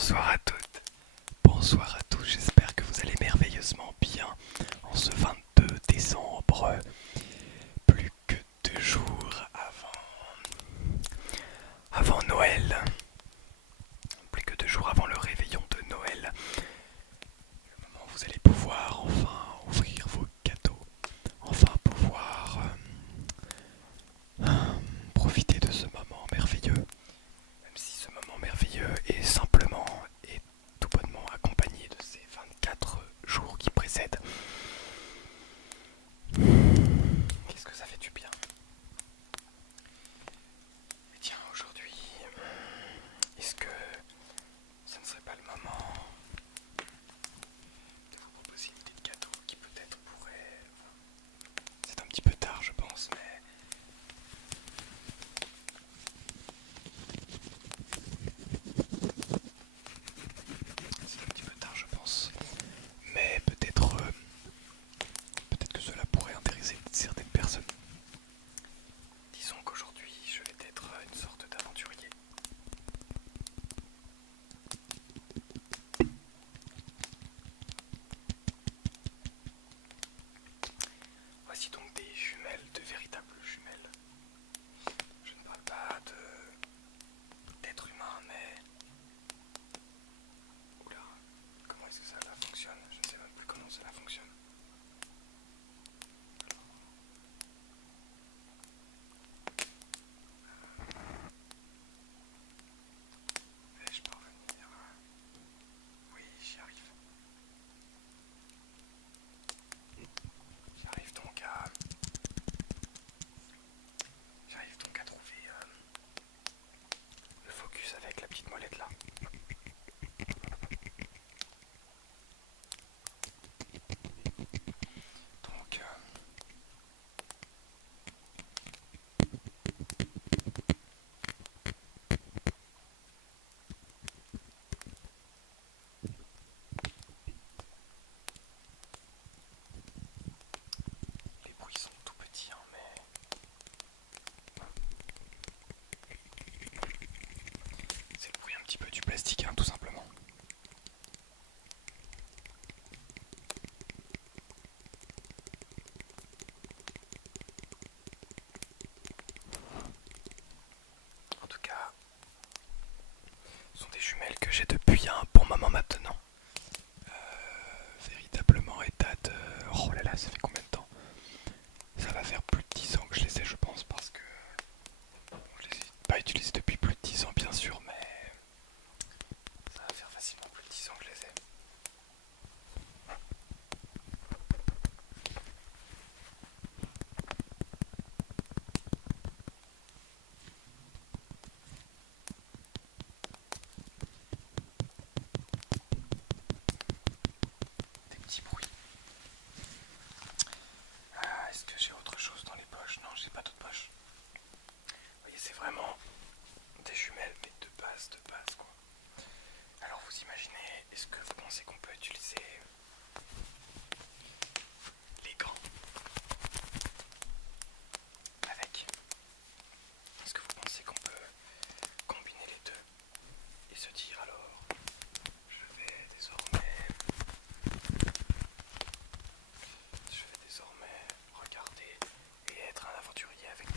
Bonsoir à toutes, bonsoir à tous, j'espère que vous allez merveilleusement bien en ce 22 décembre, plus que 2 jours avant Noël, plus que 2 jours avant le réveillon de Noël, le moment où vous allez pouvoir enfin ouvrir vos cadeaux, enfin pouvoir profiter de ce moment merveilleux, même si ce moment merveilleux est simplement et tout bonnement accompagné de ces 24 jours qui précèdent. Qu'est-ce que ça fait du bien. Et tiens, aujourd'hui, est-ce que ce ne serait pas le moment de vous proposer une idée de cadeau qui peut-être pourrait... C'est un petit peu tard je pense, mais... C'est un petit peu tard je pense. Mais peut-être que cela pourrait intéresser certaines personnes. Disons qu'aujourd'hui, je vais être une sorte d'aventurier. Voici donc des jumelles, de véritables jumelles. Je ne parle pas d'être humain, mais... Oula, comment est-ce que ça fonctionne? Je ne sais même plus comment cela fonctionne. Vais-je parvenir? Oui, j'y arrive. J'arrive donc à... J'arrive donc à trouver le focus avec la petite molette là. Donc... les bruits sont tout petits, hein, mais... C'est le bruit un petit peu du plastique, hein, tout simplement. En tout cas, ce sont des jumelles que j'ai depuis un bon moment maintenant. Véritablement état de... Oh là là, ça fait combien de temps? Ça va faire plus de 10 ans que je les ai, je pense, parce que... Bon, je les ai pas utilisés depuis plus de 10 ans, bien sûr, mais... Ça va faire facilement plus de 10 ans que je les ai. Des petits bruits. Ah, est-ce que j'ai autre chose dans les poches? Non, j'ai pas d'autres poches. Vous voyez, c'est vraiment des jumelles, mais de base, quoi. Alors vous imaginez, est-ce que vous pensez qu'on peut utiliser les gants avec? Est-ce que vous pensez qu'on peut combiner les deux et se dire alors, je vais désormais regarder et être un aventurier avec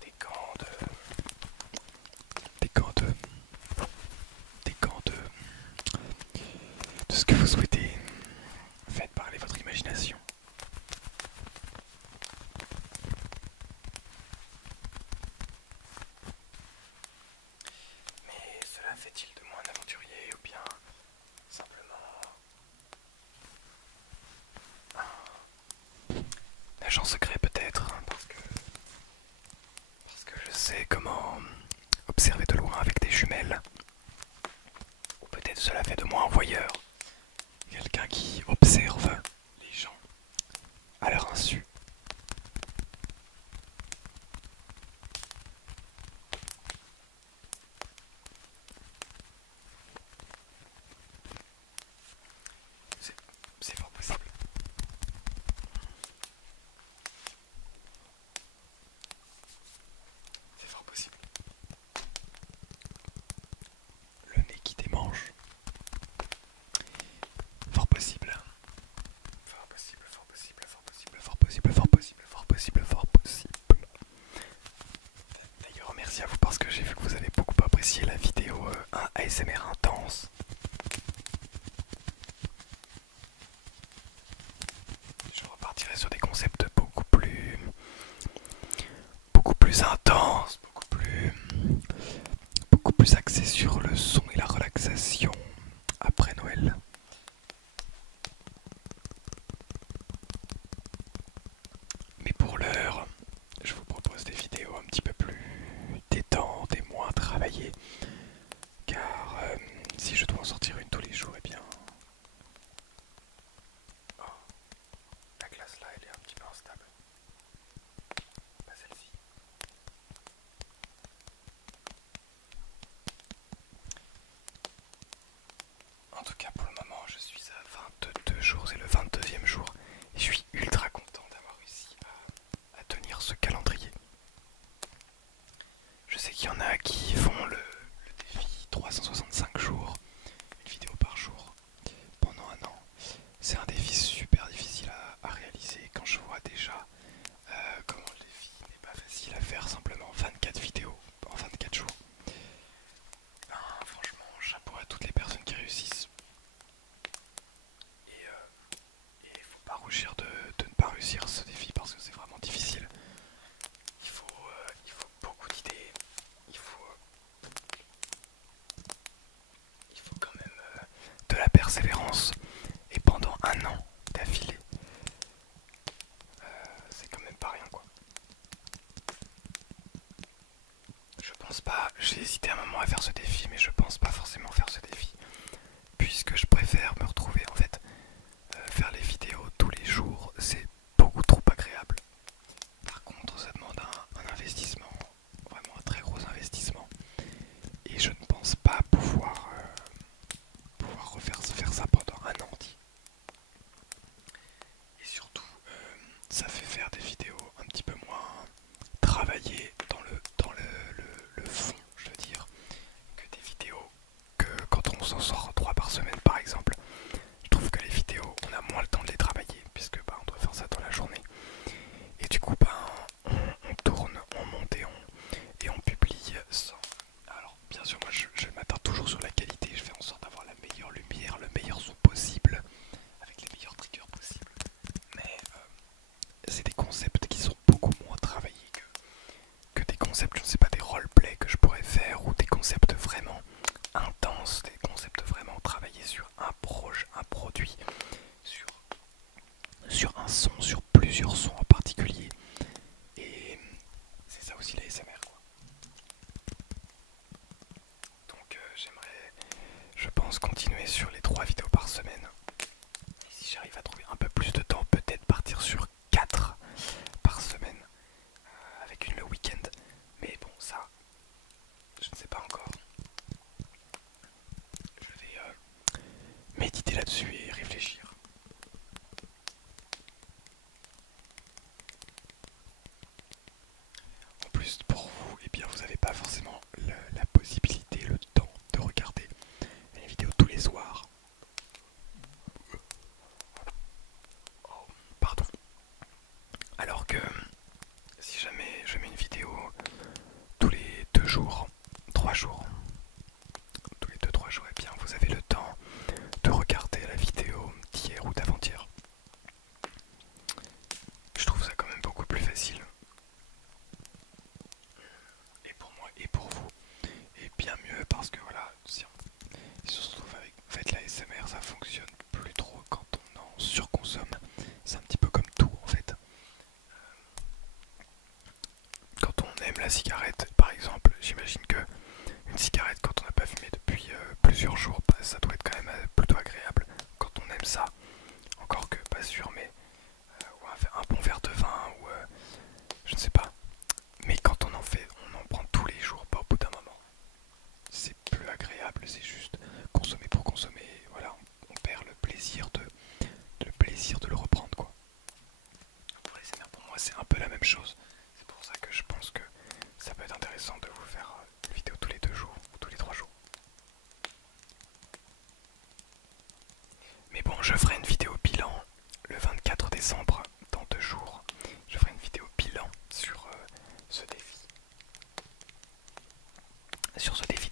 des gants de... Des gants de... Des gants de ce que vous souhaitez. Faites parler votre imagination. Mais cela fait-il de moi un aventurier ou bien simplement un agent secret peut-être, hein, parce que je sais comment observer de loin avec des jumelles. Ou peut-être cela fait de moi un voyeur, quelqu'un qui observe les gens à leur insu. C'est fort possible. C'est fort possible. Le nez qui démange. vidéo, un ASMR intense. Je repartirai sur des concepts beaucoup plus intenses, beaucoup plus axés sur le son et la relaxation après Noël. Mais pour l'heure, je vous propose des vidéos un petit peu plus détentes et moins travaillées. Car si je dois en sortir une tous les jours, eh bien... Oh, la glace là, elle est un petit peu instable. Pas celle-ci. En tout cas, pour le moment, je suis à 22 jours, c'est le 22e jour. Et je suis ultra content d'avoir réussi à tenir ce calendrier. Je sais qu'il y en a qui font le défi 365 jours, une vidéo par jour, pendant un an. C'est un défi super difficile à réaliser quand je vois déjà comment le défi n'est pas facile à faire, simplement 24 vidéos en 24 jours. Ben, franchement, chapeau à toutes les personnes qui réussissent. Et il faut pas rougir de ne pas réussir ce défi parce que c'est vraiment difficile. Il faut beaucoup d'idées, il faut quand même de la persévérance. Et pendant un an d'affilée, c'est quand même pas rien quoi. Je pense pas, j'ai hésité un moment à faire ce défi, mais je pense pas forcément faire ce défi. Puisque je préfère me retrouver en fait, faire les vidéos tous les jours, c'est beaucoup trop agréable. Par contre, ça demande un investissement, vraiment un très gros investissement. Et je ne pense pas pouvoir faire ça pendant un an entier. Et surtout, ça fait faire des vidéos un petit peu moins travaillées dans le fond, je veux dire, que des vidéos que quand on s'en sort 3 par semaine par exemple. Je trouve que les vidéos, on a moins le temps de les travailler, puisque on doit faire ça dans la journée. Et du coup, on tourne, on monte et on publie sans... Alors, bien sûr, moi je m'attarde toujours sur la qualité, je fais en sorte d'avoir la meilleure lumière, le meilleur son possible, avec les meilleurs triggers possibles. Mais c'est des concepts qui sont beaucoup moins travaillés que des concepts, je ne sais pas, des roleplays que je pourrais faire, ou des concepts vraiment intenses, des concepts vraiment travaillés sur un projet, un produit, sur un son, sur plusieurs sons en particulier. Et c'est ça aussi la ASMR quoi. Donc j'aimerais, je pense, continuer sur les 3 vidéos par semaine. Et si j'arrive à trouver un peu plus de temps, peut-être partir sur 4 par semaine, avec une le week-end. Mais bon, ça, je ne sais pas encore. Je vais méditer là-dessus et réfléchir. En plus, pour vous, eh bien, vous n'avez pas forcément la possibilité, le temps de regarder une vidéo tous les soirs. Oh, pardon. Alors que si jamais je mets une vidéo tous les 2 jours, 3 jours, tous les 2-3 jours, eh bien vous avez le temps de regarder la vidéo d'hier ou d'avant-hier. Je trouve ça quand même beaucoup plus facile. Et pour moi et pour vous. Et bien mieux parce que voilà, si on se retrouve avec en fait la ASMR, ça fonctionne plus trop quand on en surconsomme. C'est un petit peu comme tout en fait. Quand on aime la cigarette par exemple, j'imagine que une cigarette quand on n'a pas fumé depuis plusieurs jours, ça doit être quand même plutôt agréable. Quand on aime ça, encore que pas sûr, mais ou un bon verre de vin ou je ne sais pas. Mais quand on en fait, on en prend tous les jours, pas au bout d'un moment. C'est plus agréable, c'est juste consommer pour consommer. Voilà, on perd le plaisir de le reprendre quoi. Pour les ASMR, pour moi c'est un peu la même chose. C'est pour ça que je pense que ça peut être intéressant de vous faire une vidéo tous les 2 jours ou tous les 3 jours. Mais bon, je ferai une vidéo bilan le 24 décembre, dans 2 jours. Je ferai une vidéo bilan sur ce défi. Sur ce défi